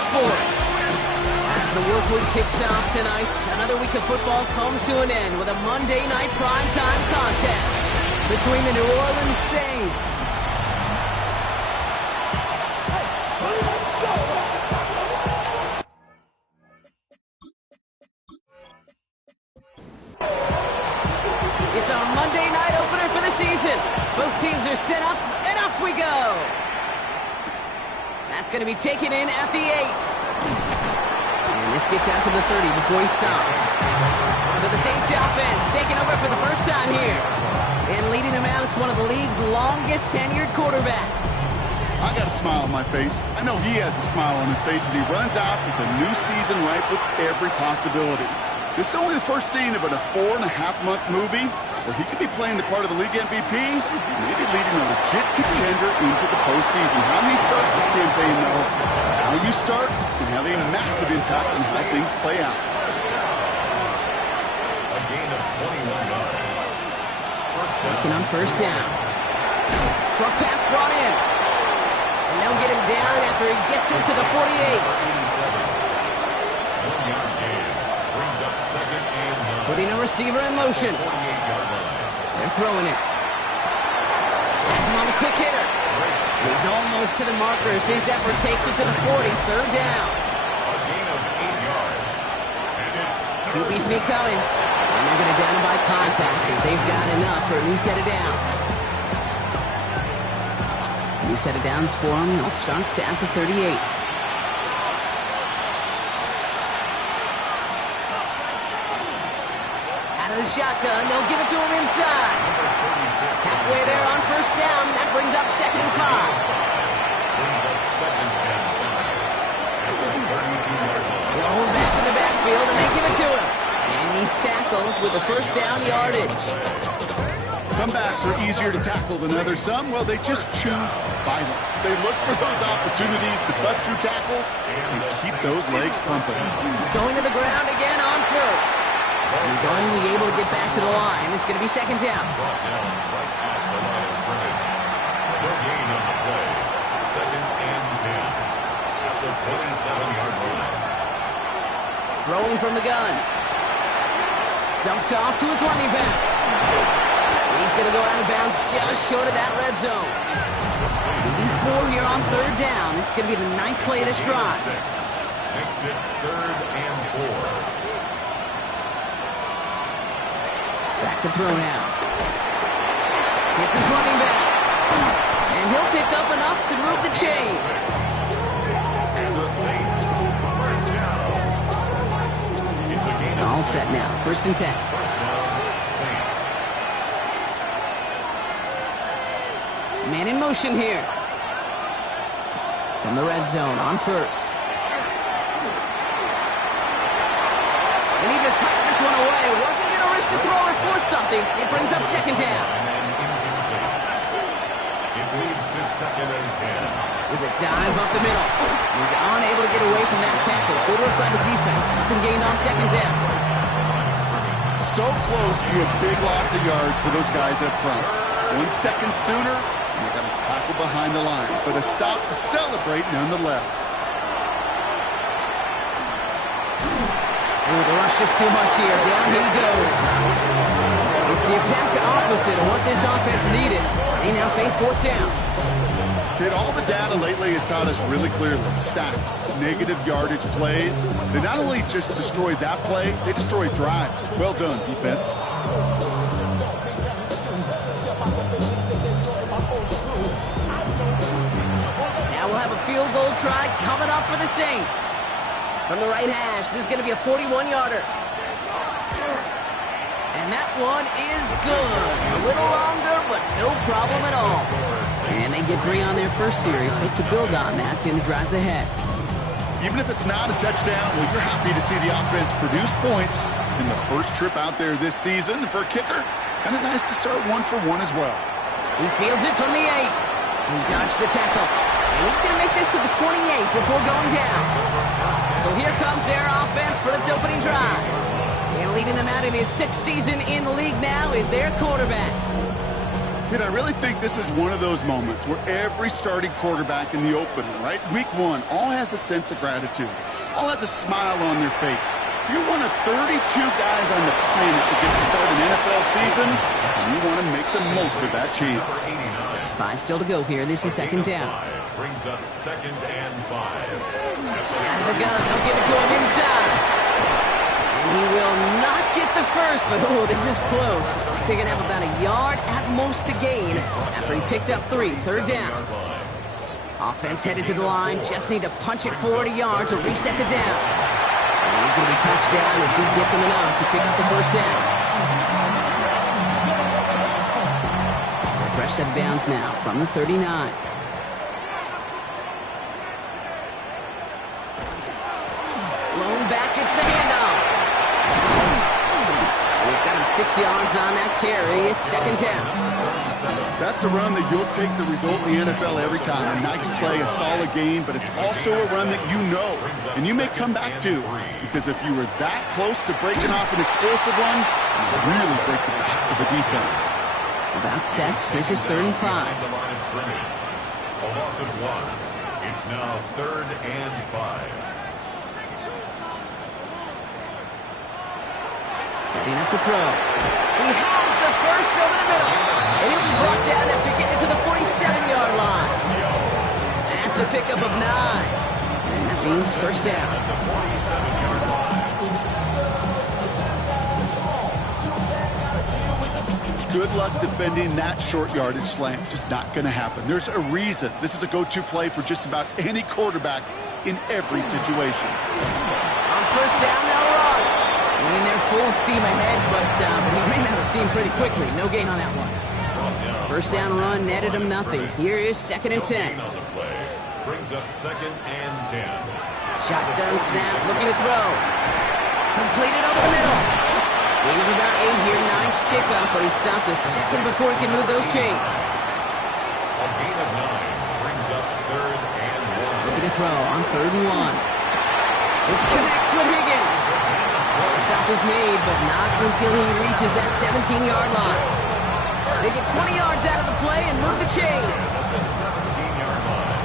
sports. As the work week kicks off tonight, another week of football comes to an end with a Monday night primetime contest between the New Orleans Saints It's our Monday night opener for the season. Both teams are set up, and off we go. That's going to be taken in at the 8. And this gets out to the 30 before he stops. So the Saints offense taking over for the first time here. And leading them out is one of the league's longest tenured quarterbacks. I got a smile on my face. I know he has a smile on his face as he runs out with a new season ripe with every possibility. This is only the first scene of a 4.5-month movie where he could be playing the part of the league MVP, maybe leading a legit contender into the postseason. How he starts this campaign, though, how you start can have a massive impact on how things play out. A gain of 21 yards. Taking on first down. Short pass brought in. And they'll get him down after he gets into the 48. 1-yard gain. Brings up second and 9. Putting a receiver in motion. They're throwing it. Has him on the quick hitter. He's almost to the marker as his effort takes it to the 40. Third down. A gain of 8 yards. And it's QB sneak coming. And they're going to down him by contact as they've got enough for a new set of downs. New set of downs for him. They'll start at the 38. Out of the shotgun, they'll give it to him inside. Halfway there on first down. That brings up second and 5. brings up second and 5. At the 32-yard line. Rolling back in the backfield, and they give it to him. And he's tackled with the first down yardage. Some backs are easier to tackle than others. Some, well, they just choose violence. They look for those opportunities to bust through tackles and keep those legs pumping. Going to the ground again on first. He's only able to get back to the line. It's going to be second down. Brought down right at the line of scrimmage. No gain on the play. Second and 10. At the 27-yard line. Throwing from the gun. Dumped off to his running back. He's going to go out of bounds just short of that red zone. Leading 4 here on third down. This is going to be the 9th play of this drive. Makes it third and 4. Back to throw now. It's his running back. And he'll pick up enough to move the chains. And the Saints, first down. It's a gain of All set now. First and 10. First down, Saints. Man in motion here. From the red zone on first. And he just hucks this one away. Wasn't going to risk a throw or force something. It brings up second down. It leads to second and 10. There's a dive up the middle. He's unable to get away from that tackle. Good work by the defense. Nothing gained on second down. So close to a big loss of yards for those guys up front. 1 second sooner, and they got a tackle behind the line. But a stop to celebrate nonetheless. Ooh, the rush is too much here. Down he goes. It's the exact opposite of what this offense needed. They now face fourth down. Kid, all the data lately has taught us really clearly. Sacks, negative yardage plays. They not only just destroyed that play, they destroyed drives. Well done, defense. Now we'll have a field goal try coming up for the Saints. From the right hash, this is going to be a 41-yarder. And that one is good. A little longer, but no problem at all. And they get 3 on their first series. Hope to build on that in the drives ahead. Even if it's not a touchdown, well, you're happy to see the offense produce points in the first trip out there this season. For a kicker, kind of nice to start 1 for 1 as well. He fields it from the 8. He dodged the tackle. And he's going to make this to the 28 before going down. So here comes their offense for its opening drive. And leading them out in his 6th season in the league now is their quarterback. And I really think this is one of those moments where every starting quarterback in the opener, right, week one, all has a sense of gratitude, all has a smile on their face. You're one of 32 guys on the planet to get to start an NFL season, and you want to make the most of that chance. 5 still to go here. This is second down. Brings up 2nd and 5. Out of the gun. They'll give it to him inside. And he will not get the first, but oh, this is close. Looks like they're going to have about a yard at most to gain after he picked up 3. Third down. Offense headed to the line. Just need to punch it forward a yard to reset the downs. And he's going to be touched down as he gets him enough to pick up the first down. So fresh set of downs now from the 39. Back, it's the handoff. And he's got him 6 yards on that carry. It's second down. That's a run that you'll take the result in the NFL every time. A nice play, a solid game, but it's also a run that you know and you may come back to, because if you were that close to breaking off an explosive one, you really break the backs of the defense. About set. This is 3rd and 5. A loss of 1. It's now 3rd and 5. Setting up to throw. He has the first over the middle. And he'll be brought down after getting it to the 47-yard line. That's a pickup of 9. And that means first down. Good luck defending that short yardage slant. Just not going to happen. There's a reason this is a go-to play for just about any quarterback in every situation. On first down, they'll run. Winning their full steam ahead, but he ran out of steam pretty quickly. No gain on that one. First down run netted him nothing. Here is 2nd and 10. Brings up 2nd and 10. Shotgun snap, looking to throw. Completed over the middle. Gain of about 8 here. Nice pickup, but he stopped a second before he can move those chains. A gain of 9 brings up 3rd and 1. Looking to throw on 3rd and 1. This connects with Higgins. The stop is made, but not until he reaches that 17-yard line. They get 20 yards out of the play and move the chains. The 17-yard line.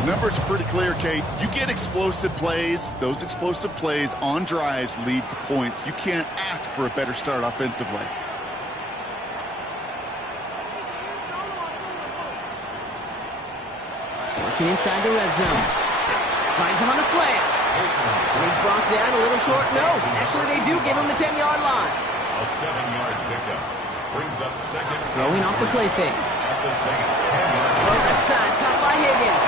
The numbers are pretty clear, Kate. You get explosive plays. Those explosive plays on drives lead to points. You can't ask for a better start offensively. Working inside the red zone. Finds him on the slant. And he's brought down a little short. No, actually they do give him the 10-yard line. A 7-yard pickup brings up 2nd. Throwing off the play fake. At the Saints 10-yard line. Left side, caught by Higgins.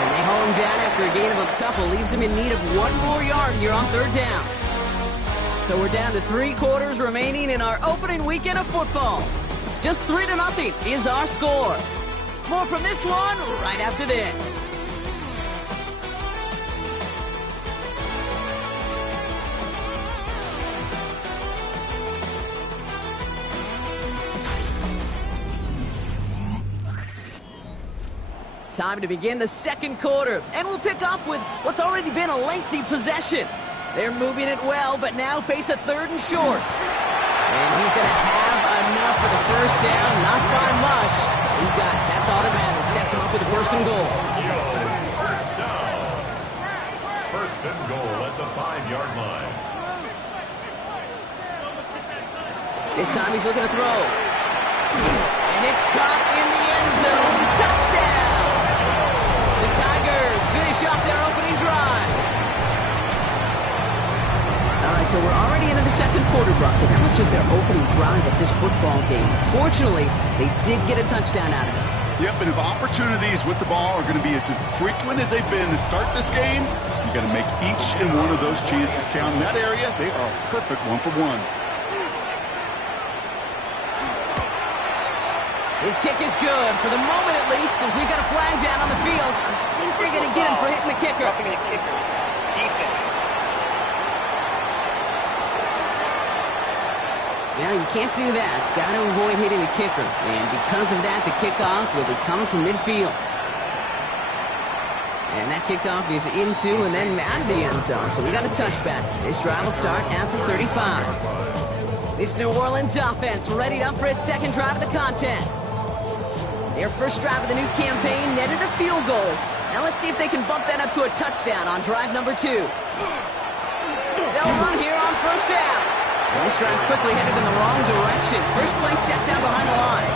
And they haul him down after a gain of a couple. Leaves him in need of 1 more yard here on 3rd down. So we're down to 3 quarters remaining in our opening weekend of football. Just 3-0 is our score. More from this one right after this. Time to begin the second quarter, and we'll pick up with what's already been a lengthy possession. They're moving it well, but now face a 3rd and short. And he's going to have enough for the first down, not by much. He got it. That's all that matters. Sets him up with the 1st and goal. First down. 1st and goal at the 5-yard line. This time he's looking to throw. And it's caught in the end zone. Touchdown! The Tigers finish off their opening drive. All right, so we're already into the second quarter, Brock, but that was just their opening drive of this football game. Fortunately, they did get a touchdown out of it. Yep, and if opportunities with the ball are going to be as infrequent as they've been to start this game, you got to make each and one of those chances count. In that area, they are a perfect 1-for-1. His kick is good, for the moment at least, as we've got a flag down on the field. I think they're going to get him for hitting the kicker. Roughing the kicker. Defense. Yeah, you can't do that. Got to avoid hitting the kicker. And because of that, the kickoff will be coming from midfield. And that kickoff is into and then out of the end zone. So we got a touchback. This drive will start at the 35. This New Orleans offense readied up for its second drive of the contest. Their first drive of the new campaign netted a field goal. Now let's see if they can bump that up to a touchdown on drive number 2. They'll run here on first down. Well, this drive's quickly headed in the wrong direction. First play set down behind the line.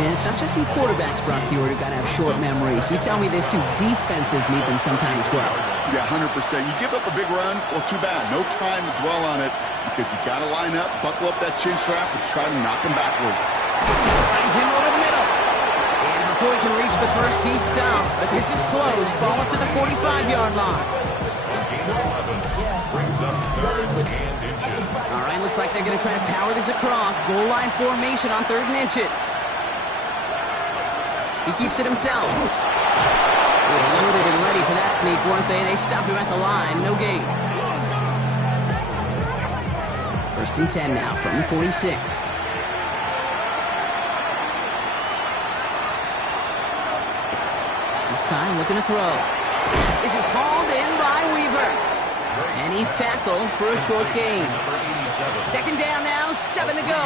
And it's not just some quarterbacks, Brock Huard, who got to have short memories. You tell me these two defenses need them sometime as well. Yeah, 100%. You give up a big run, well, too bad. No time to dwell on it because you got to line up, buckle up that chin strap, and try to knock him backwards. Finds him over the middle. And before he can reach the first, he's stopped. But this is close. Ball up to the 45-yard line. Brings up third and inches. All right, looks like they're going to try to power this across. Goal line formation on 3rd and inches. He keeps it himself. They were loaded and ready for that sneak, weren't they? They stopped him at the line. No gain. 1st and 10 now from the 46. This time looking to throw. This is hauled in by Weaver. And he's tackled for a short gain. 2nd down now, 7 to go.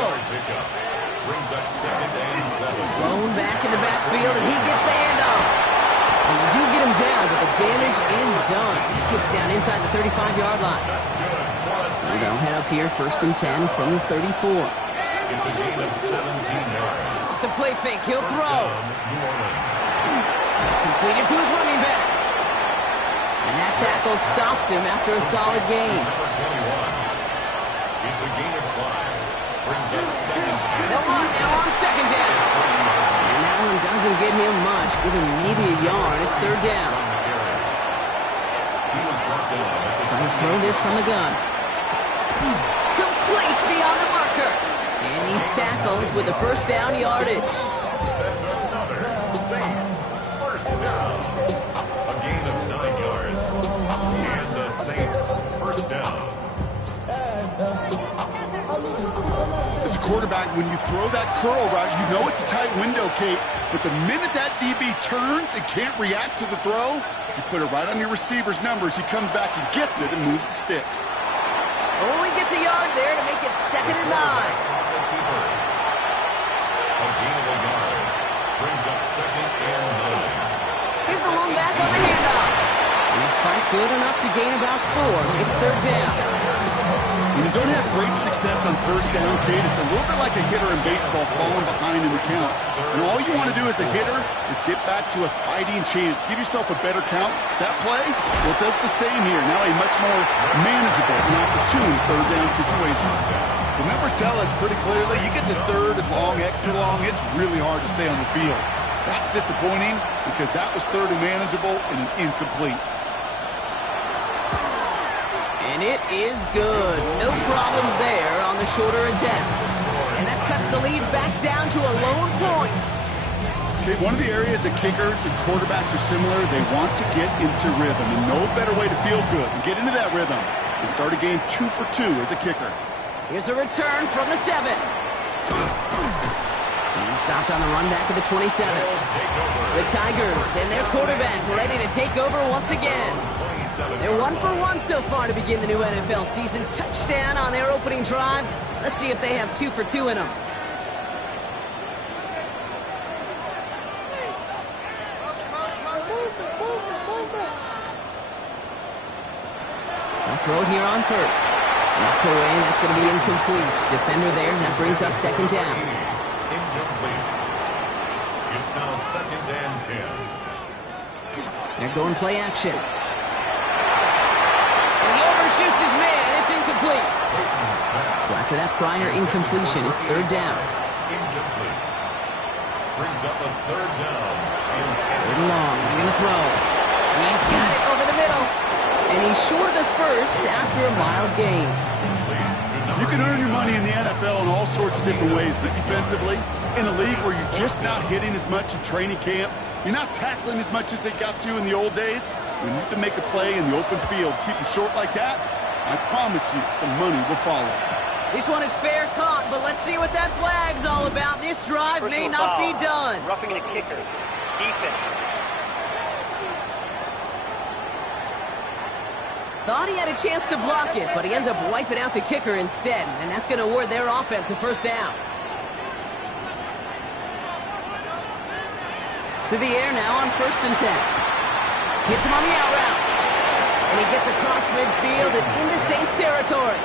Brings up 2nd and 7. Blown back in the backfield, and he gets the handoff. And they do get him down, but the damage is done. This kid's down inside the 35-yard line. So they'll head up here, 1st and 10 from the 34. It's a gain of 17 yards. The play fake, he'll throw. New Orleans. Completed to his running back. And that tackle stops him after a solid gain. Number 21. It's a gain of 5. Brings up 2nd and They'll run now on 2nd down. And that one doesn't give him much. Give him maybe a yard. It's 3rd down. He was brought down at the Trying to throw this from the gun. Complete beyond the marker. And he's tackled with the 1st down yardage. That's another Saints first down. A gain of 9 yards. And the Saints first down. As a quarterback, when you throw that curl route, you know it's a tight window, Kate. But the minute that DB turns and can't react to the throw, you put it right on your receiver's numbers. He comes back, he gets it, and moves the sticks. Only gets a yard there to make it 2nd and 9. A gain of a yard. Brings up 2nd and 9. Here's the lone back on the handoff. And he's fight good enough to gain about 4. It's 3rd down. When you don't have great success on 1st down, Kate, it's a little bit like a hitter in baseball falling behind in the count. And all you want to do as a hitter is get back to a fighting chance. Give yourself a better count. That play, well, it does the same here. Now a much more manageable and opportune 3rd down situation. The numbers tell us pretty clearly, you get to 3rd and long, extra long, it's really hard to stay on the field. That's disappointing because that was 3rd and manageable and an incomplete. And it is good. No problems there on the shorter attempt. And that cuts the lead back down to a lone point. Okay, one of the areas that kickers and quarterbacks are similar, they want to get into rhythm. And no better way to feel good and get into that rhythm than start a game 2 for 2 as a kicker. Here's a return from the 7. He stopped on the run back at the 27. The Tigers and their quarterback ready to take over once again. They're 1 for 1 so far to begin the new NFL season. Touchdown on their opening drive. Let's see if they have 2 for 2 in them. They'll throw it here on 1st. Knocked away, and that's going to be incomplete. Defender there, and that brings up 2nd down. Incomplete. It's now 2nd and 10. They're going play action. And he overshoots his man. It's incomplete. So after that prior incompletion, it's 3rd down. Incomplete. Brings up a 3rd down. And 3rd and long. They're going to throw. He's got it over the middle. And he's short of the 1st after a mild gain. You can earn your money in the NFL in all sorts of different ways, but defensively, in a league where you're just not hitting as much in training camp, you're not tackling as much as they got to in the old days, you need to make a play in the open field. Keep them short like that, I promise you some money will follow. This one is fair caught, but let's see what that flag's all about. This drive may not be done. Roughing the kicker. Defense. Thought he had a chance to block it, but he ends up wiping out the kicker instead, and that's going to award their offense a first down. To the air now on 1st and 10. Hits him on the out route. And he gets across midfield and into Saints territory.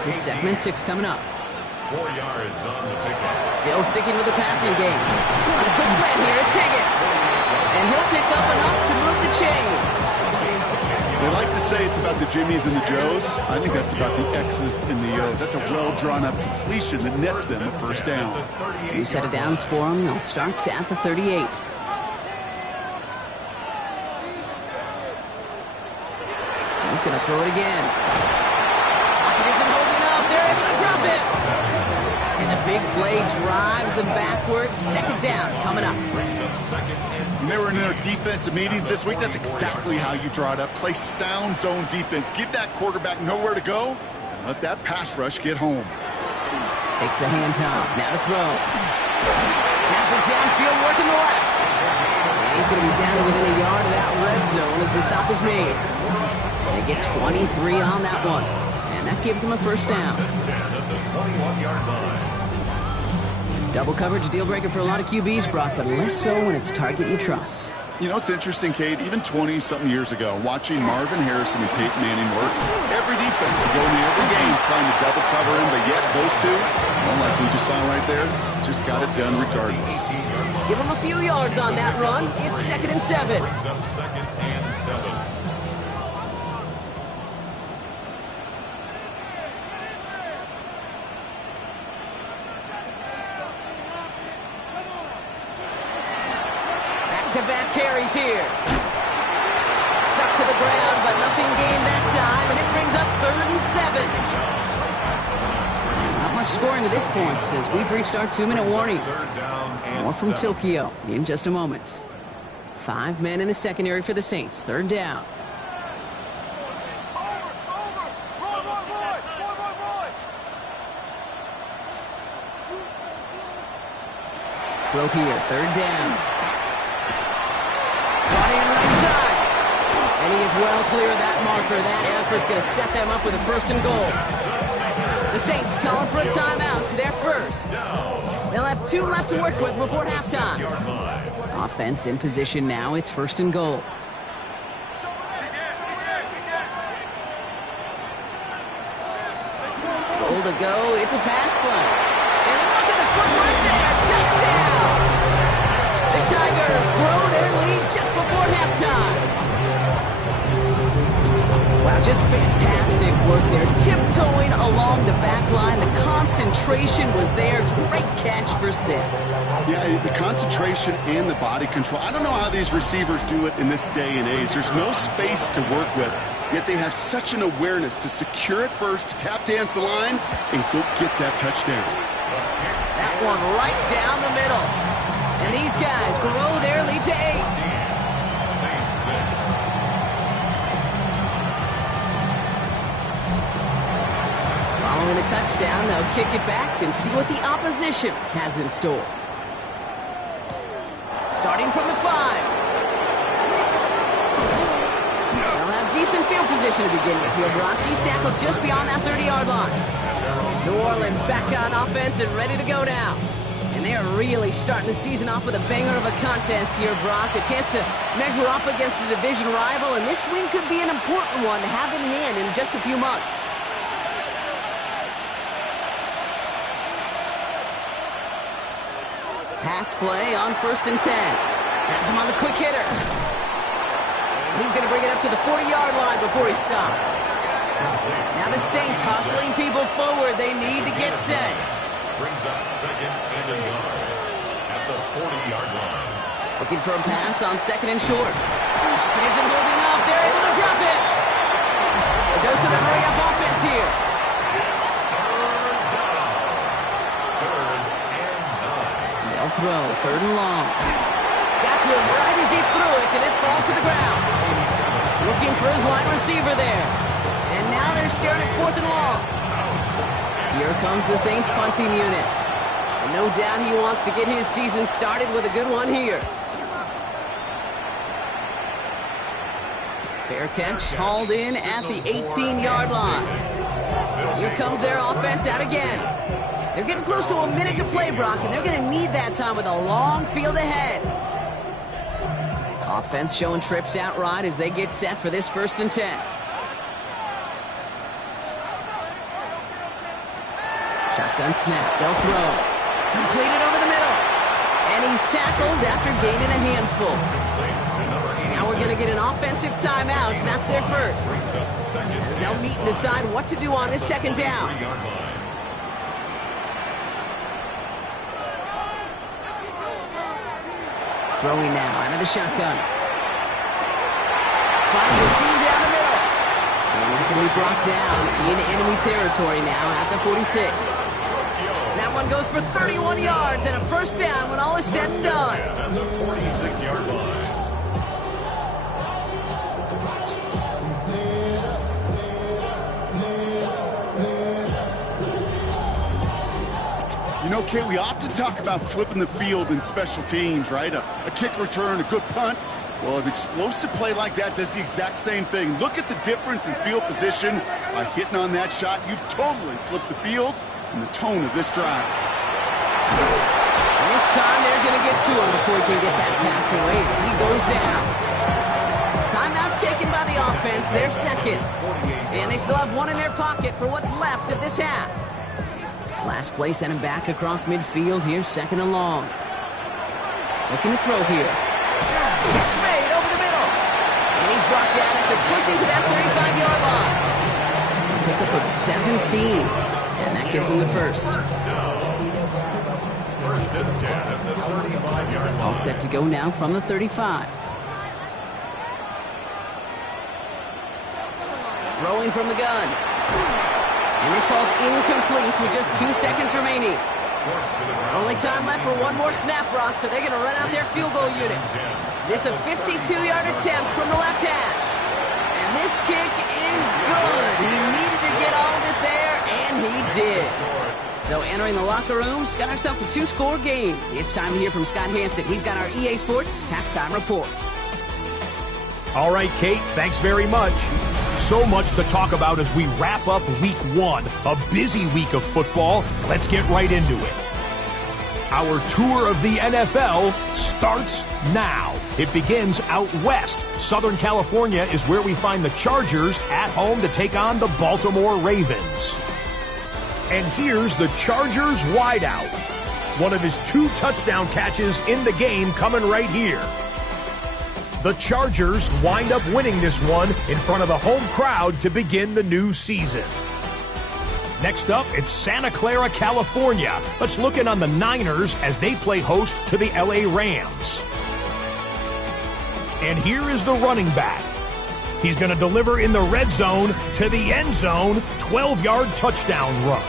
This is 2nd and 6 coming up. 4 yards on the pickup. Still sticking with the passing game. On a quick slant here, it's Higgins. And he'll pick up enough to move the chains. They like to say it's about the Jimmies and the Joes. I think that's about the X's and the O's. That's a well-drawn-up completion that nets them a first down. New set of downs for them. They'll start at the 38. He's going to throw it again. It isn't holding up. They're able to drop it. And the big play drives them backwards. 2nd down coming up. When they were in their defensive meetings this week, that's exactly how you draw it up. Play sound zone defense. Give that quarterback nowhere to go, and let that pass rush get home. Takes the handoff. Now to throw. Has it downfield, working the left. And he's going to be down to within a yard of that red zone as the stop is made. They get 23 on that one, and that gives them a first down. Double coverage, deal breaker for a lot of QBs, Brock, but less so when it's a target you trust. You know, it's interesting, Kate, even 20-something years ago, watching Marvin Harrison and Peyton Manning work, every defense would go into every game trying to double cover him, but yet those two, well, like we just saw right there, just got it done regardless. Give him a few yards on that run. It's 2nd and 7. Brings up 2nd and 7. Back-to-back carries here. Stuck to the ground, but nothing gained that time, and it brings up 3rd and 7. Not much scoring to this point, as we've reached our 2-minute warning. More from Tilkio in just a moment. 5 men in the secondary for the Saints. 3rd down. Throw here, 3rd down. Brought in right side. And he is well clear of that marker. That effort's going to set them up with a 1st and goal. The Saints calling for a timeout to their first. They'll have 2 left to work with before halftime. Offense in position now. It's 1st and goal. Goal to go. It's a pass play. And look at the footwork there. Touchdown. The Tigers grow their lead just before halftime. Wow, just fantastic work there. Tiptoeing along the back line. The concentration was there. Great catch for 6. Yeah, the concentration and the body control. I don't know how these receivers do it in this day and age. There's no space to work with, yet they have such an awareness to secure it first, to tap dance the line, and go get that touchdown. That one right down the middle. And these guys grow their lead to 8. Saints 6. Following a touchdown, they'll kick it back and see what the opposition has in store. Starting from the 5. They'll have decent field position to begin with here. Rockies tackled just beyond that 30-yard line. New Orleans back on offense and ready to go now. And they are really starting the season off with a banger of a contest here, Brock. A chance to measure up against a division rival, and this win could be an important one to have in hand in just a few months. Pass play on 1st and 10. Has him on the quick hitter. And he's going to bring it up to the 40-yard line before he stopped. Now the Saints hustling people forward. They need to get set. Brings up 2nd and a yard at the 40-yard line. Looking for a pass on 2nd and short. It isn't holding up. They're able to drop it. A dose of the hurry-up offense here. They'll throw 3rd and long. Got to him right as he threw it, and it falls to the ground. Looking for his wide receiver there. And now they're staring at 4th and long. Here comes the Saints punting unit. And no doubt he wants to get his season started with a good one here. Fair catch, hauled in at the 18-yard line. Here comes their offense out again. They're getting close to a minute to play, Brock, and they're going to need that time with a long field ahead. Offense showing trips out right as they get set for this 1st and 10. Shotgun snap, they'll throw. Completed over the middle. And he's tackled after gaining a handful. Now we're going to get an offensive timeout, so that's their first. As they'll meet and decide what to do on this 2nd down. Throwing now out of the shotgun. Finds a seam down the middle. And he's going to be brought down in enemy territory now at the 46. That one goes for 31 yards and a 1st down when all is said and done. At the 46-yard line. You know, Kate, we often talk about flipping the field in special teams, right? A kick return, a good punt. Well, an explosive play like that does the exact same thing. Look at the difference in field position. By hitting on that shot, you've totally flipped the field and the tone of this drive. And this time they're going to get to him before he can get that pass away as he goes down. Timeout taken by the offense, their 2nd. And they still have one in their pocket for what's left of this half. Last play sent him back across midfield here, 2nd and long. Looking to throw here. Catch made over the middle. And he's brought down after pushing to that 35-yard line. Pickup of 17. And that gives him the first. 1st and 10 at the 35-yard line. All set to go now from the 35. Throwing from the gun. And this falls incomplete with just 2 seconds remaining. Only time left for one more snap, Brock, so they're going to run out their field goal unit. This a 52-yard attempt from the left hash. And this kick is good. He needed to get all of it there, and he did. So entering the locker rooms, got ourselves a 2-score game. It's time to hear from Scott Hanson. He's got our EA Sports halftime report. All right, Kate, thanks very much. So much to talk about as we wrap up week 1, a busy week of football. Let's get right into it. Our tour of the NFL starts now. It begins out west. Southern California is where we find the Chargers at home to take on the Baltimore Ravens. And here's the Chargers wideout. One of his 2 touchdown catches in the game coming right here. The Chargers wind up winning this one in front of the home crowd to begin the new season. Next up, it's Santa Clara, California. Let's look in on the Niners as they play host to the LA Rams. And here is the running back. He's going to deliver in the red zone to the end zone, 12-yard touchdown run.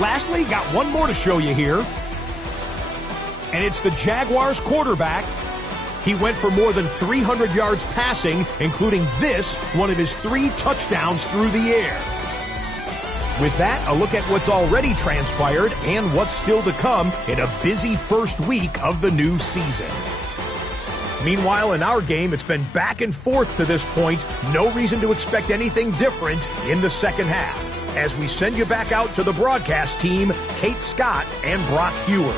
Lastly, got one more to show you here. And it's the Jaguars quarterback. He went for more than 300 yards passing, including this, one of his 3 touchdowns through the air. With that, a look at what's already transpired and what's still to come in a busy first week of the new season. Meanwhile, in our game, it's been back and forth to this point. No reason to expect anything different in the second half. As we send you back out to the broadcast team, Kate Scott and Brock Huard.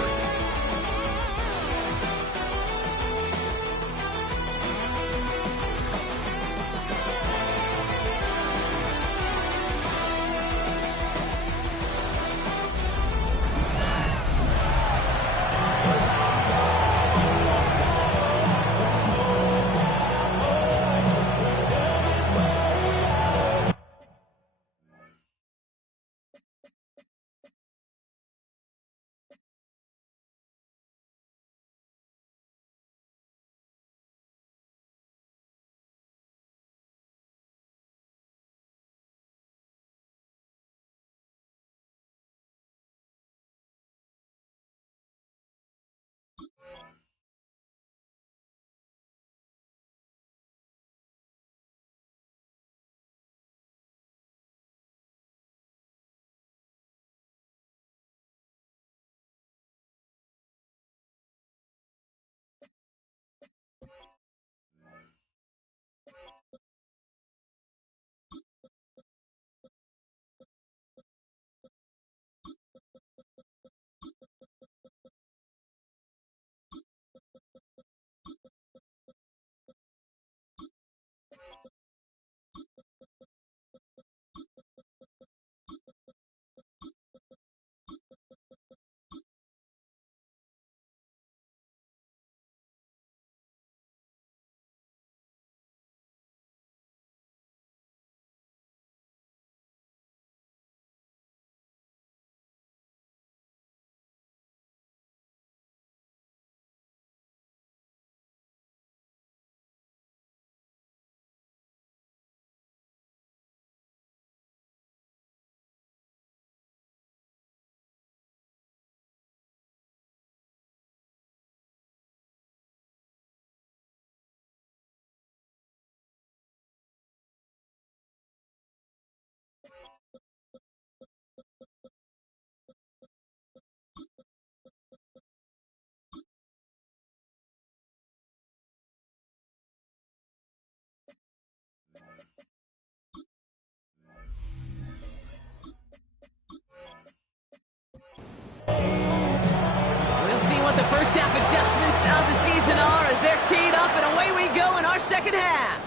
We'll see what the first half adjustments of the season are as they're teed up, and away we go in our second half.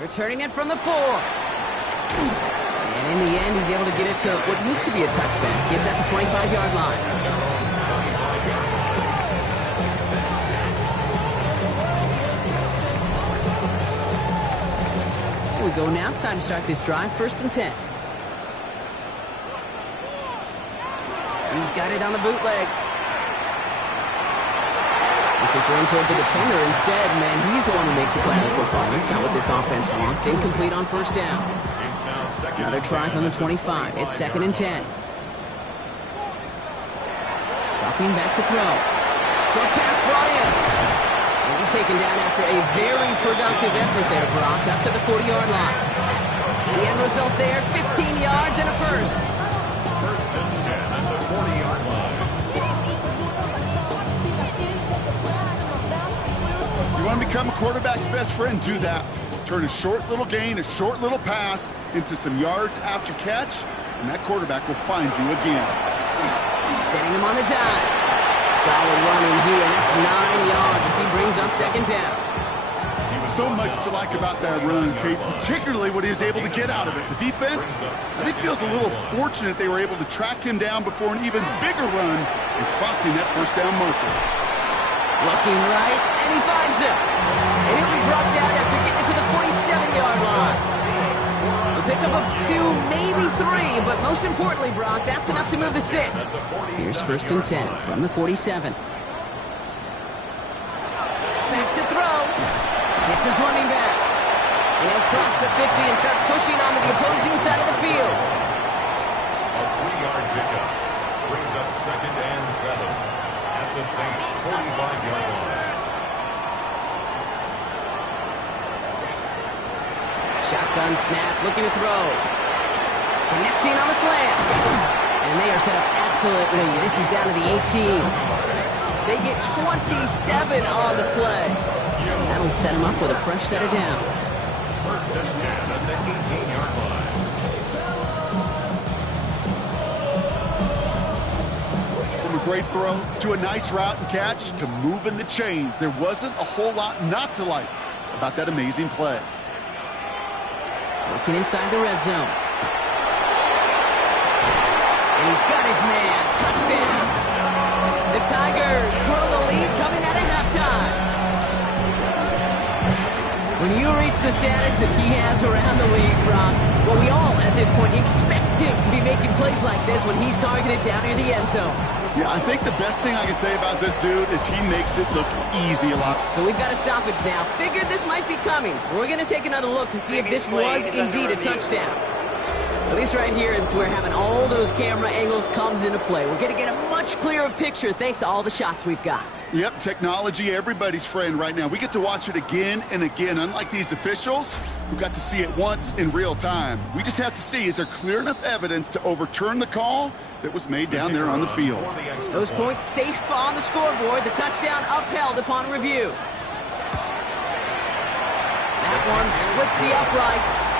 Returning it from the 4. And in the end, he's able to get it to what used to be a touchback. Gets at the 25-yard line. Here we go now. Time to start this drive. 1st and 10. He's got it on the bootleg. This is thrown towards a defender instead. Man, he's the one who makes a play on the football. That's not what this offense wants. Incomplete on 1st down. Another try from the 25. It's 2nd and 10. Dropping back to throw. Short pass brought in. And he's taken down after a very productive effort there, Brock, up to the 40-yard line. The end result there, 15 yards and a first. 1st and 10 at the 40-yard line. You want to become a quarterback's best friend? Do that. Turn a short little gain, a short little pass into some yards after catch, and that quarterback will find you again. Setting him on the dive. Solid running here, and that's 9 yards as he brings up 2nd down. So much to like about that run, Kate, particularly what he was able to get out of it. The defense, I think, feels a little fortunate they were able to track him down before an even bigger run and crossing that 1st down marker. Looking right, and he finds him. And he'll be brought down after getting to the 47-yard line. A pickup of 2, maybe 3, but most importantly, Brock, that's enough to move the sticks. Here's 1st and 10 from the 47. Back to throw. Hits his running back. And he'll cross the 50 and start pushing onto the opposing side of the field. A 3-yard pickup brings up 2nd and 7 at the Saints' 45-yard line. Shotgun snap, looking to throw. Connecting on the slant. And they are set up excellently. This is down to the 18. They get 27 on the play. That'll set him up with a fresh set of downs. 1st and 10 at the 18-yard line. From a great throw to a nice route and catch to moving the chains, there wasn't a whole lot not to like about that amazing play. Working inside the red zone. And he's got his man. Touchdown. The Tigers grow the lead coming out of halftime. When you reach the status that he has around the league, Brock, well, we all, at this point, expect him to be making plays like this when he's targeted down near the end zone. Yeah, I think the best thing I can say about this dude is he makes it look easy a lot. So we've got a stoppage now. Figured this might be coming. We're going to take another look to see if this was indeed a touchdown. At least right here is where having all those camera angles comes into play. We're going to get a much clearer picture thanks to all the shots we've got. Yep, technology, everybody's friend right now. We get to watch it again and again. Unlike these officials, who got to see it once in real time. We just have to see, is there clear enough evidence to overturn the call that was made down there on the field? Those points safe on the scoreboard. The touchdown upheld upon review. That one splits the uprights.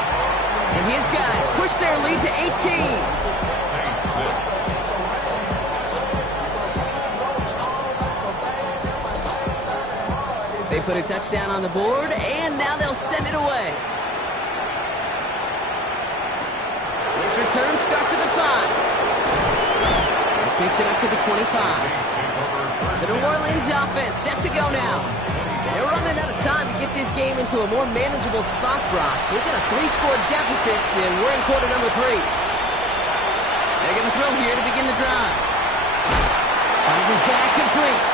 And his guys push their lead to 18. Saints 6. They put a touchdown on the board, and now they'll send it away. This return starts at the 5. This makes it up to the 25. The New Orleans offense set to go now. They're running out of time to get this game into a more manageable spot, Brock. They've got a 3-score deficit, and we're in quarter number 3. They're going to throw here to begin the drive. Finds his back complete.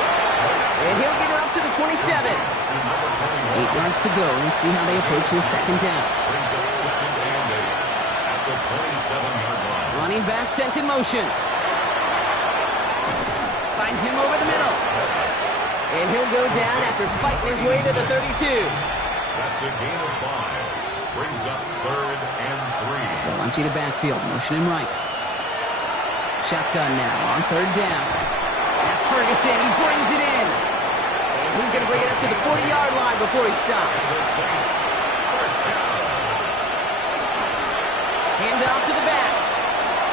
And he'll get her up to the 27. 8 yards to go. Let's see how they approach this 2nd down. Brings up 2nd and 8 at the 27-yard line. Running back sent in motion. Finds him over the middle. And he'll go down after fighting his way to the 32. That's a gain of 5. Brings up 3rd and 3. They'll empty the backfield, motion him right. Shotgun now on 3rd down. That's Ferguson. He brings it in. And he's going to bring it up to the 40-yard line before he stops. The Saints, 1st down. Hand off to the back.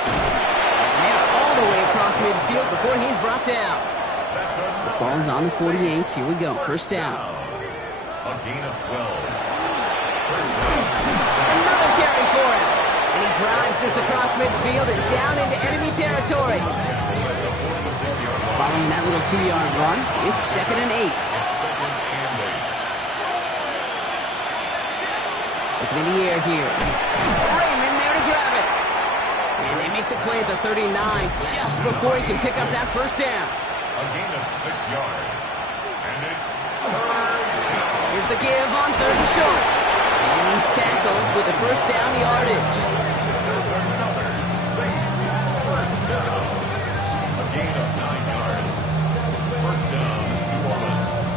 And they're all the way across midfield before he's brought down. The ball's on the 48. Here we go. First down. A gain of 12. Another carry for him. And he drives this across midfield and down into enemy territory. Following that little 2-yard run, it's 2nd and 8. Looking in the air here. Raymond there to grab it. And they make the play at the 39 just before he can pick up that first down. A gain of 6 yards. And it's Here's the give on 3rd and short. And he's tackled with the first down yardage. there's another Saints first down. A gain of 9 yards. First down, New Orleans.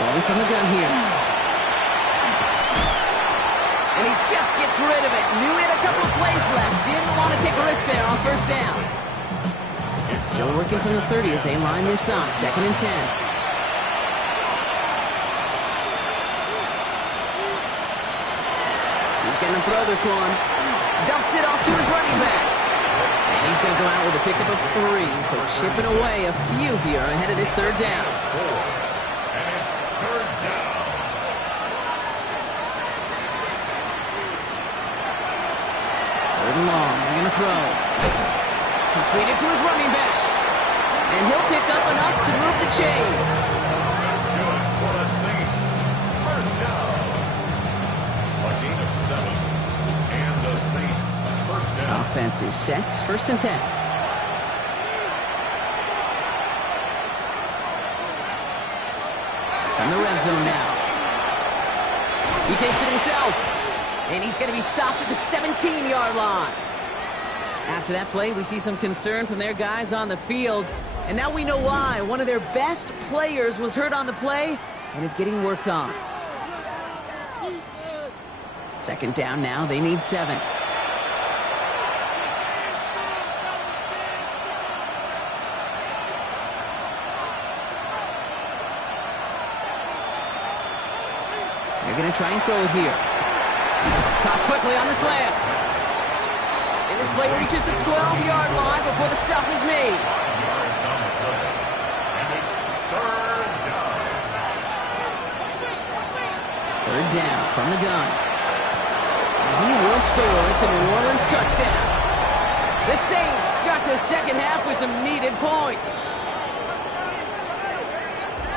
Rolling from the gun here. And he just gets rid of it. Knew he had a couple of plays left. Didn't want to take a risk there on first down. Still working from the 30 as they line this up. 2nd and 10. He's going to throw this one. Dumps it off to his running back. And he's going to go out with a pickup of 3. So chipping away a few here ahead of this 3rd down. And it's 3rd down. Third and long. They're going to throw. Completed to his running back. And he'll pick up enough to move the chains. That's good for the Saints. First down. A gain of 7. And the Saints first down. Offense is set. 1st and 10. In the red zone now. He takes it himself. And he's going to be stopped at the 17-yard line. After that play, we see some concern from their guys on the field. And now we know why. One of their best players was hurt on the play and is getting worked on. 2nd down now. They need 7. They're going to try and throw it here. Caught quickly on the slant. And this play reaches the 12-yard line before the stop is made. 5 yards on the play. And it's 3rd down. 3rd down from the gun. And he will score. It's a New Orleans touchdown. The Saints start the 2nd half with some needed points.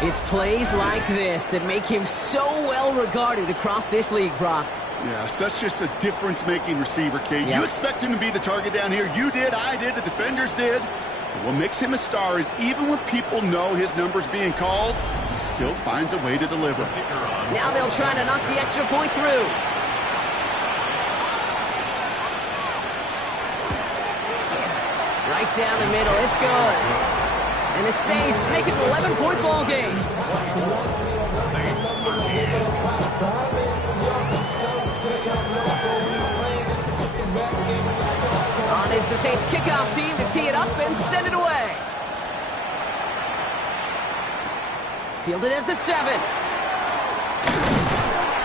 It's plays like this that make him so well regarded across this league, Brock. Yeah, such just a difference-making receiver, Kate. Yeah. You expect him to be the target down here. You did, I did, the defenders did. But what makes him a star is even when people know his number's being called, he still finds a way to deliver. Now they'll try to knock the extra point through. Right down the middle. It's good. And the Saints make it an 11-point ball game. Saints 13. On is the Saints kickoff team to tee it up and send it away. Fielded at the 7.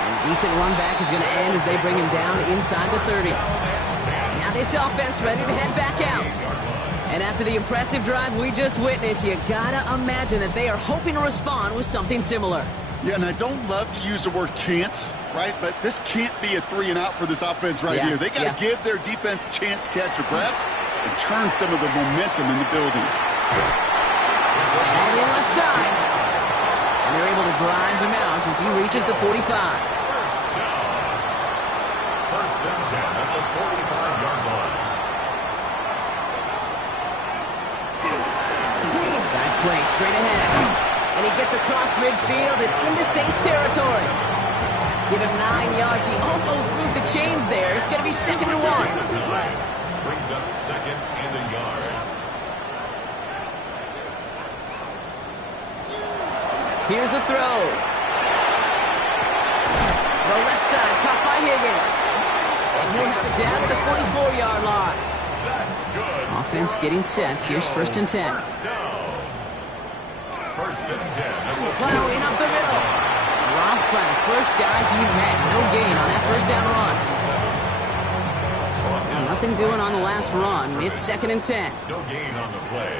And a decent run back is going to end as they bring him down inside the 30. Now this offense ready to head back out. And after the impressive drive we just witnessed, you gotta imagine that they are hoping to respond with something similar. Yeah, and I don't love to use the word can't, right? But this can't be a 3-and-out for this offense right here. They got to give their defense a chance to catch their breath and turn some of the momentum in the building. All in left side. And they're able to drive him out as he reaches the 45. First and 10 at the 45-yard line. Dive play straight ahead. And he gets across midfield and into Saints territory. Give him 9 yards. He almost moved the chains there. It's going to be 2nd and 1. Brings up 2nd and a yard. Here's a throw. Throw left side, caught by Higgins. And he'll have it down to the 44-yard line. That's good. Offense getting set. Here's 1st and 10. First down. First and 10. Plowing up the middle. Dropped by the first guy he met. No gain on that first down run. Now, nothing doing on the last run. It's second and 10. No gain on the play.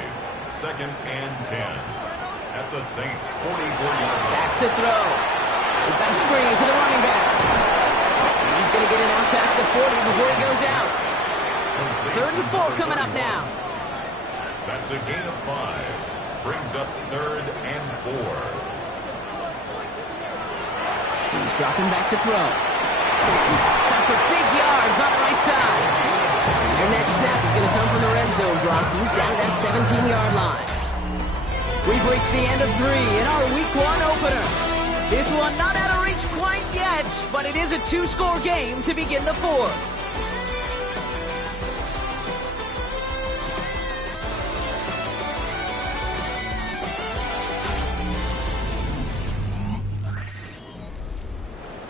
Second and 10. At the Saints' 44-yard line. Back to throw. Back screen to the running back. And he's going to get it out past the 40 before he goes out. Third and 4 coming up now. That's a gain of 5. Brings up third and 4. He's dropping back to throw. After big yards on the right side. And their next snap is going to come from the red zone, Brock. He's down at that 17-yard line. We've reached the end of 3 in our Week 1 opener. This one not out of reach quite yet, but it is a 2-score game to begin the 4th.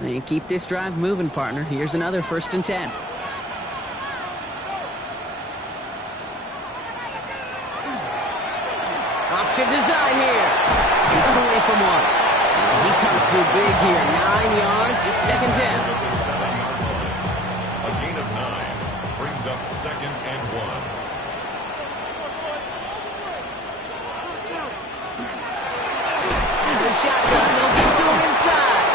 And keep this drive moving, partner. Here's another first and 10. Option design here. It's away from one. And he comes through big here. 9 yards. It's second 10. A gain of 9 brings up second and 1. Into the shotgun. They'll get to him inside.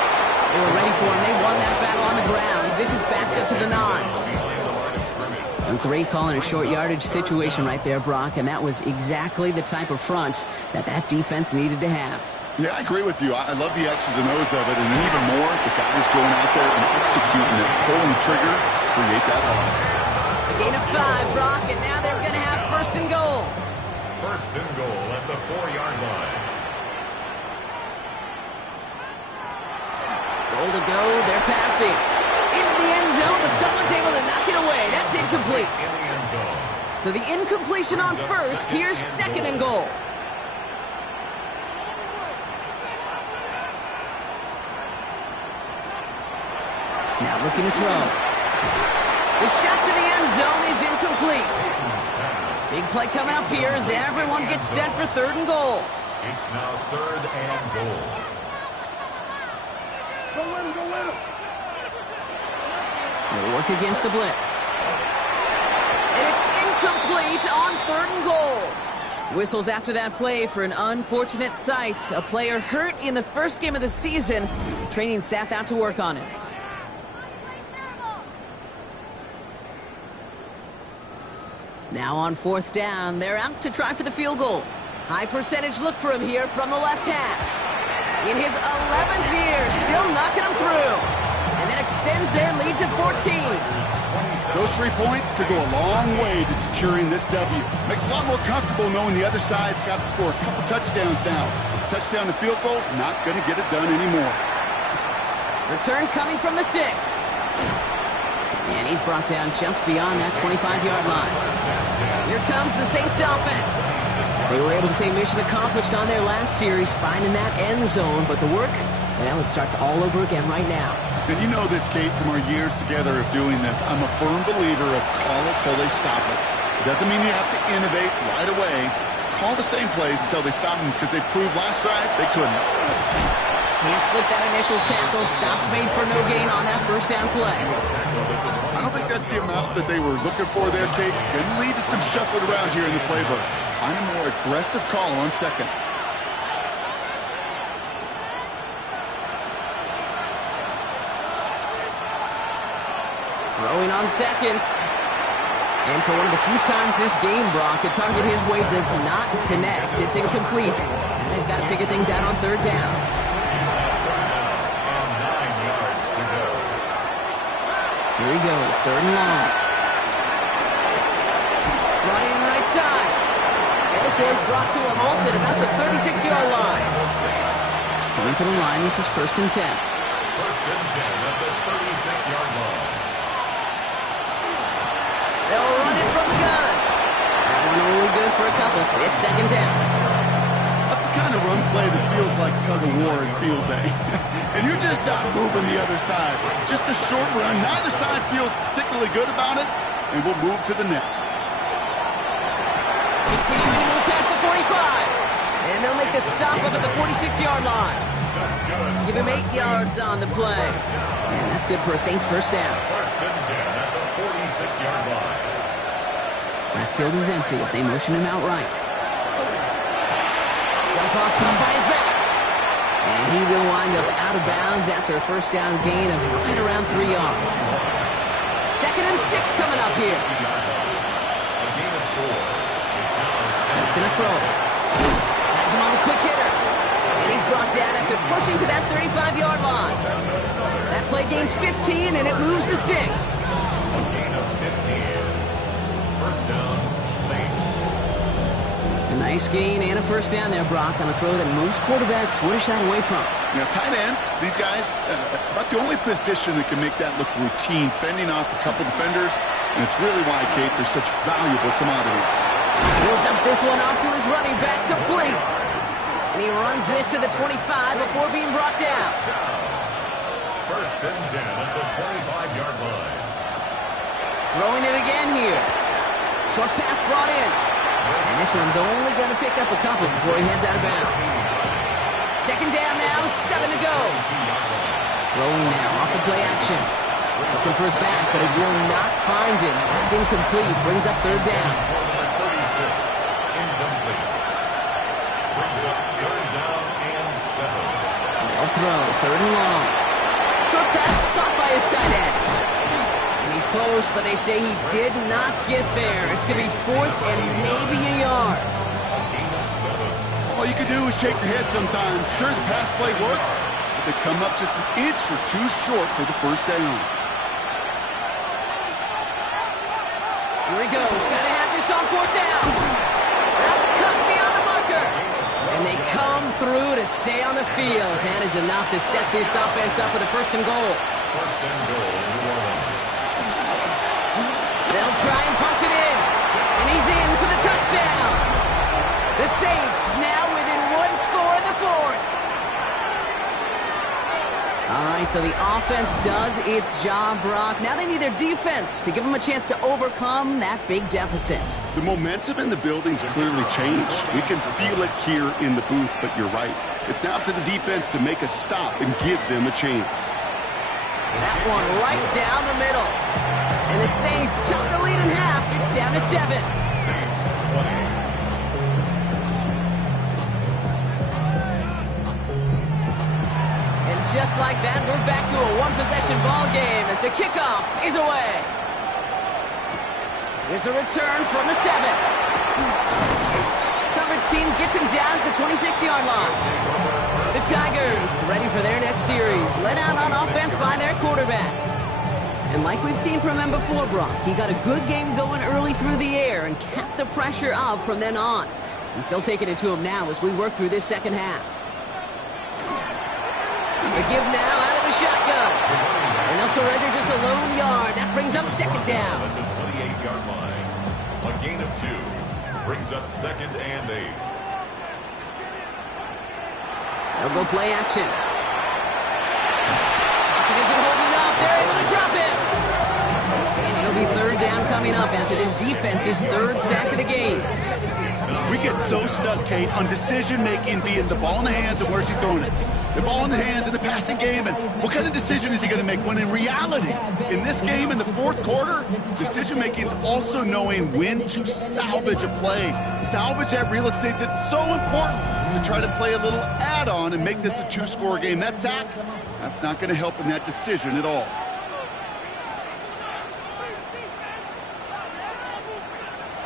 They were ready for him. They won that battle on the ground. This is backed up to the 9. A great call in a short yardage situation right there, Brock, and that was exactly the type of front that defense needed to have. Yeah, I agree with you. I love the X's and O's of it, and even more, the guys going out there and executing it, pulling the trigger to create that loss. A gain of 5, Brock, and now they're going to have first and goal. First and goal at the 4-yard line. Goal to go, they're passing. Into the end zone, but someone's able to knock it away. That's incomplete. In the end zone. So the incompletion on first. Here's second and goal. Now looking to throw. The shot to the end zone is incomplete. Big play coming up here as everyone gets set for third and goal. It's now third and goal. They'll work against the blitz. And it's incomplete on third and goal. Whistles after that play for an unfortunate sight. A player hurt in the first game of the season. Training staff out to work on it. Now on fourth down, they're out to try for the field goal. High percentage look for him here from the left hash. In his 11th year, still knocking them through. And that extends their lead to 14. Those 3 points to go a long way to securing this W. Makes it a lot more comfortable knowing the other side's got to score a couple touchdowns now. Touchdown to field goal's not going to get it done anymore. Return coming from the 6. And he's brought down just beyond that 25-yard line. Here comes the Saints offense. They were able to say mission accomplished on their last series, finding that end zone, but the work, well, it starts all over again right now. And you know this, Kate, from our years together of doing this. I'm a firm believer of call it till they stop it. It doesn't mean you have to innovate right away. Call the same plays until they stop them, because they proved last drive they couldn't. Can't slip that initial tackle. Stops made for no gain on that first down play. I don't think that's the amount that they were looking for there, Kate. Going to lead to some shuffling around here in the playbook. Find a more aggressive call on second. Throwing on second. And for one of the few times this game, Brock, a target his way does not connect. It's incomplete. And they've got to figure things out on third down. Here he goes, third and long. Running right side. And this one's brought to a halt at about the 36-yard line. Coming to the line, this is first and 10. First and 10 at the 36-yard line. They'll run it from the gun. That one only good for a couple. It's second down. That's the kind of run play that feels like tug-of-war in field day. And you're just not moving the other side. Just a short run. Neither side feels particularly good about it, and we'll move to the next. Continuing to move past the 45. And they'll make the stop up at the 46-yard line. Give him 8 yards on the play. And that's good for a Saints first down. First and 10 at the 46-yard line. Backfield is empty as they motion him out right. Dump off by his back. And he will wind up out of bounds after a first down gain of right around 3 yards. 2nd and 6 coming up here. He's going to throw it. Has him on the quick hitter. And he's brought down after pushing to that 35-yard line. That play gains 15, and it moves the sticks. Gain of 15. First down, Saints. A nice gain and a first down there, Brock, on a throw that most quarterbacks would have shied away from. Now, tight ends, these guys, about the only position that can make that look routine, fending off a couple defenders, and it's really why, Kate, they're such valuable commodities. He'll dump this one off to his running back, complete. And he runs this to the 25 before being brought down. First and 10 at the 25-yard line. Throwing it again here. Short pass brought in. And this one's only going to pick up a couple before he heads out of bounds. 2nd down now, 7 to go. Throwing now off the play action. Looking for his back, but he will not find him. That's incomplete. Brings up 3rd down. Number 36, incomplete. Brings up 3rd down and 7. They'll throw, 3rd and long. Short pass caught by his tight end. And he's close, but they say he did not get there. It's going to be 4th and maybe a yard. Gain of 7. All you can do is shake your head sometimes. Sure, the pass play works, but they come up just an inch or two short for the first down. Here he goes. Got to have this on 4th down. That's cut beyond the marker. And they come through to stay on the field. That is enough to set this offense up with a 1st and goal. First and goal, New Orleans. They'll try and punch it in. And he's in for the touchdown. The Saints now within 1 score in the 4th. All right, so the offense does its job, Brock. Now they need their defense to give them a chance to overcome that big deficit. The momentum in the building's clearly changed. We can feel it here in the booth, but you're right. It's now up to the defense to make a stop and give them a chance. That one right down the middle. And the Saints chop the lead in half. It's down to 7. Saints 20. And just like that, we're back to a one-possession ball game as the kickoff is away. Here's a return from the 7. Coverage team gets him down at the 26-yard line. The Tigers ready for their next series, led out on offense by their quarterback. And like we've seen from him before, Brock, he got a good game going early through the air and kept the pressure up from then on. He's still taking it to him now as we work through this second half. The give now out of the shotgun. And they'll surrender just a lone yard. That brings up 2nd down. At the 28-yard line. A gain of 2. Brings up 2nd and 8. They'll go play action. Pocket isn't holding up. They're able to drop him. And it'll be 3rd down coming up after this defense's 3rd sack of the game. We get so stuck, Kate, on decision-making being the ball in the hands and where's he throwing it. The ball in the hands in the passing game, and what kind of decision is he going to make? When in reality, in this game, in the 4th quarter, decision-making is also knowing when to salvage a play. Salvage that real estate that's so important to try to play a little add-on and make this a 2-score game. That sack, that's not going to help in that decision at all.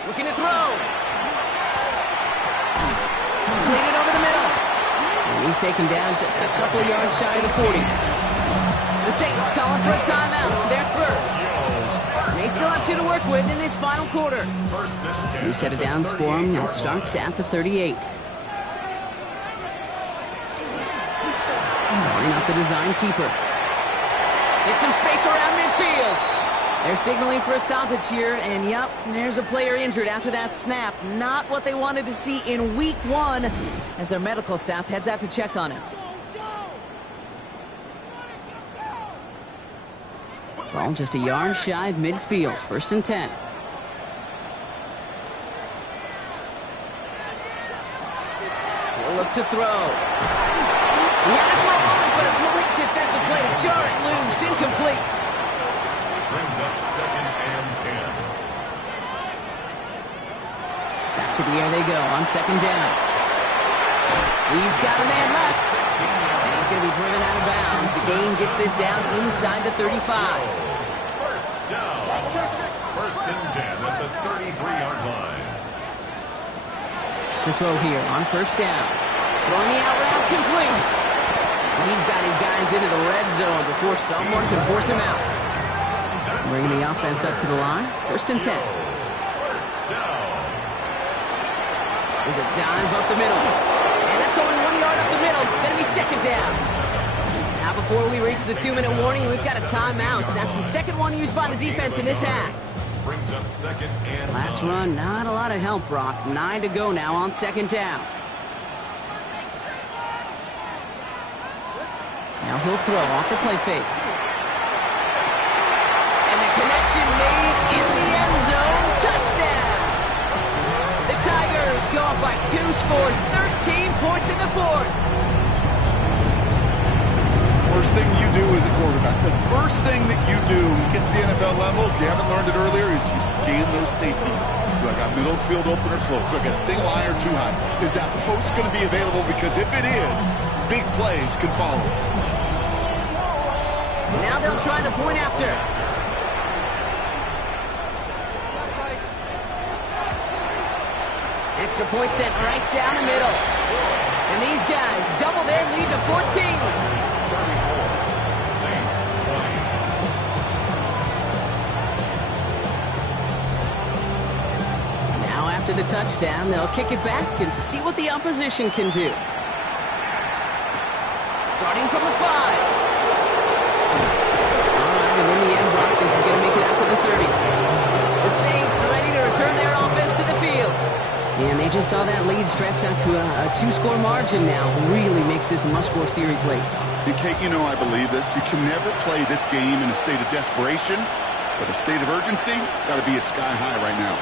Looking to throw. Completed over the middle. And he's taken down just a couple of yards shy of the 40. The Saints calling for a timeout. So they're first. They still have 2 to work with in this final quarter. New set of downs for them. It starts at the 38. Line up the design keeper. Get some space around midfield. They're signaling for a stoppage here, and yep, there's a player injured after that snap. Not what they wanted to see in week 1 as their medical staff heads out to check on him. Ball just a yard shy of midfield, 1st and 10. look to throw. He had it for a moment, but a great defensive play to jar it loose. Incomplete. Brings up 2nd and 10. Back to the air they go on 2nd down. He's got a man left. And he's going to be driven out of bounds. The gain gets this down inside the 35. First down. 1st and 10 at the 33-yard line. To throw here on 1st down. Throwing the out route complete. And he's got his guys into the red zone before someone can force him out. Bringing the offense up to the line. 1st and 10. First down. There's a dive up the middle. And that's only 1 yard up the middle. Going to be 2nd down. Now before we reach the 2-minute warning, we've got a timeout. That's the 2nd one used by the defense in this half. Brings up 2nd and Last 9. run, not a lot of help, Brock. 9 to go now on 2nd down. Now he'll throw off the play fake. And the connection made in the end zone. Touchdown! The Tigers go up by 2 scores, 13 points in the 4th. First thing you do as a quarterback, the first thing that you do when you get to the NFL level, if you haven't learned it earlier, is you scan those safeties. Do I got middle of the field open or close? Do I got a single high or 2 high? Is that post going to be available? Because if it is, big plays can follow. Now they'll try the point after. Extra point sent right down the middle. And these guys double their lead to 14. Saints 20. Now after the touchdown, they'll kick it back and see what the opposition can do. Starting from the 5. And in the end, Brock, this is going to make it out to the 30. The Saints ready to return their offense to the field. And they just saw that lead stretch out to a 2-score margin now. Really makes this a must-score series late. And Kate, you know I believe this. You can never play this game in a state of desperation, but a state of urgency got to be at sky high right now.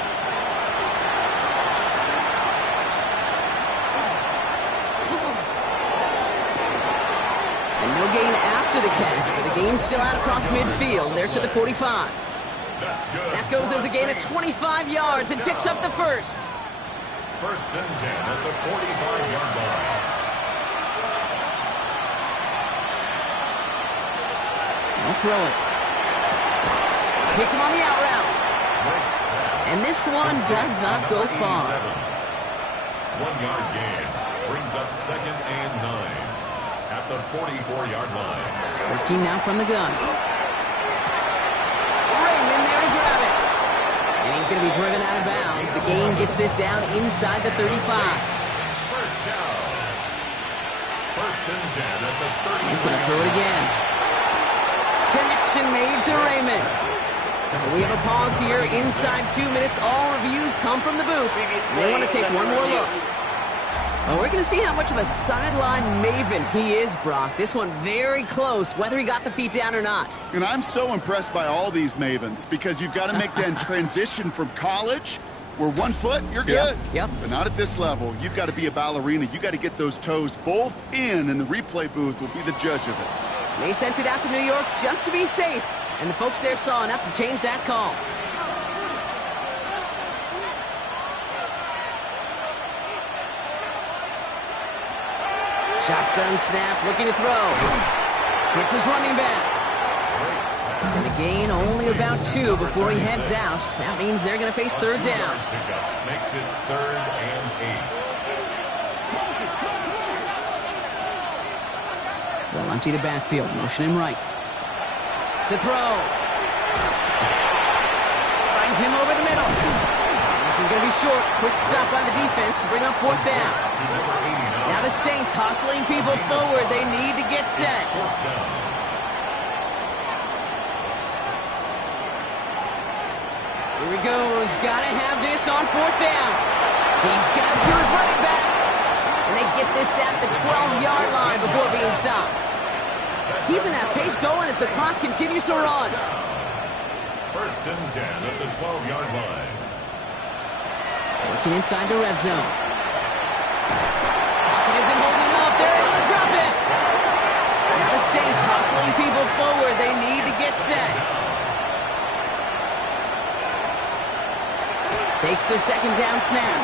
No gain after the catch, but the gain's still out across midfield. There to the 45. That's good. That goes as a gain of 25 yards and picks up the first. 1st and 10 at the 45-yard line. They'll throw it. Hits him on the out route. And this one does not go far. 1-yard gain. Brings up 2nd and 9. At the 44-yard line. Working now from the gun. Raymond there to grab it. And he's going to be driven out of bounds. The gain gets this down inside the 35. First down. 1st and 10 at the 30. He's going to throw it again. Connection made to Raymond. So we have a pause here. Inside 2 minutes, all reviews come from the booth. And they want to take one more look. Well, we're going to see how much of a sideline maven he is, Brock. This one very close, whether he got the feet down or not. And I'm so impressed by all these mavens because you've got to make that transition from college where 1 foot, you're good. Yep. But not at this level. You've got to be a ballerina. You've got to get those toes both in, and the replay booth will be the judge of it. They sent it out to New York just to be safe, and the folks there saw enough to change that call. Shotgun snap, looking to throw. Hits his running back. And the gain only about 2 before he heads out. That means they're going to face 3rd down. Pickup makes it 3rd and 8. They'll empty the backfield, motion him right. To throw. Finds him over the middle. And this is going to be short. Quick stop by the defense to bring up 4th down. Now the Saints hustling people forward. They need to get set. Here he goes. Got to have this on 4th down. He's got to his running back. And they get this down at the 12-yard line before being stopped. Keeping that pace going as the clock continues to run. 1st and 10 at the 12-yard line. Working inside the red zone. Pocket is in Saints hustling people forward. They need to get set. Takes the second down snap.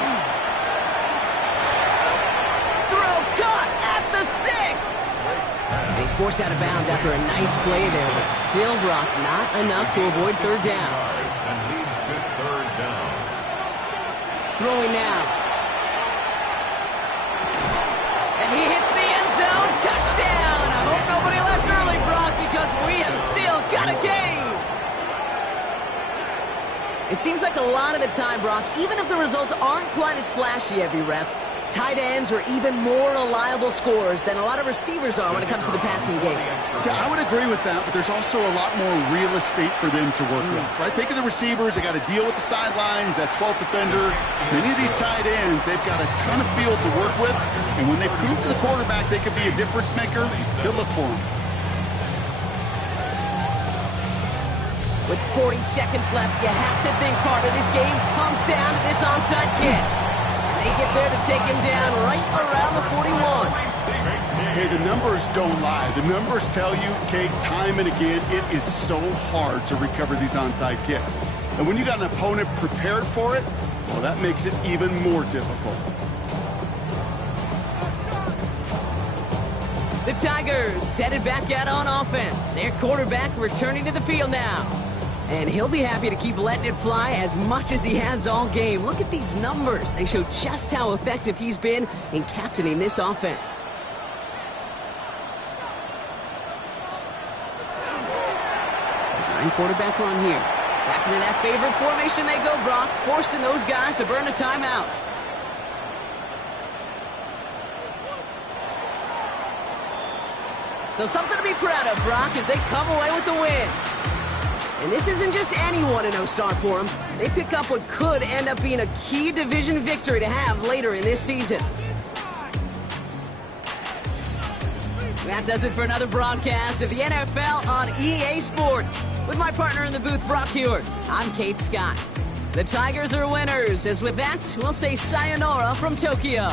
Throw caught at the 6. He's forced out of bounds after a nice play there, but still, Brock, not enough to avoid third down. And leads to third down. Throwing now. And he hits the end zone. Touchdown! I hope nobody left early, Brock, because we have still got a game. It seems like a lot of the time, Brock, even if the results aren't quite as flashy every rep, tight ends are even more reliable scorers than a lot of receivers are when it comes to the passing game. Yeah, I would agree with that, but there's also a lot more real estate for them to work with, right? Think of the receivers. They got to deal with the sidelines, that 12th defender. Many of these tight ends, they've got a ton of field to work with, and when they prove to the quarterback they could be a difference maker, he'll look for them. With 40 seconds left, you have to think part of this game comes down to this onside kick. And they get there to take him down right around the 41. Hey, the numbers don't lie. The numbers tell you, Kate, time and again, it is so hard to recover these onside kicks. And when you got an opponent prepared for it, well, that makes it even more difficult. The Tigers headed back out on offense. Their quarterback returning to the field now. And he'll be happy to keep letting it fly as much as he has all game. Look at these numbers. They show just how effective he's been in captaining this offense. Design quarterback run here. Back into that favorite formation they go, Brock, forcing those guys to burn a timeout. So something to be proud of, Brock, as they come away with the win. And this isn't just any 1-0 start for them. They pick up what could end up being a key division victory to have later in this season. That does it for another broadcast of the NFL on EA Sports. With my partner in the booth, Brock Huard, I'm Kate Scott. The Tigers are winners, as with that, we'll say sayonara from Tokyo.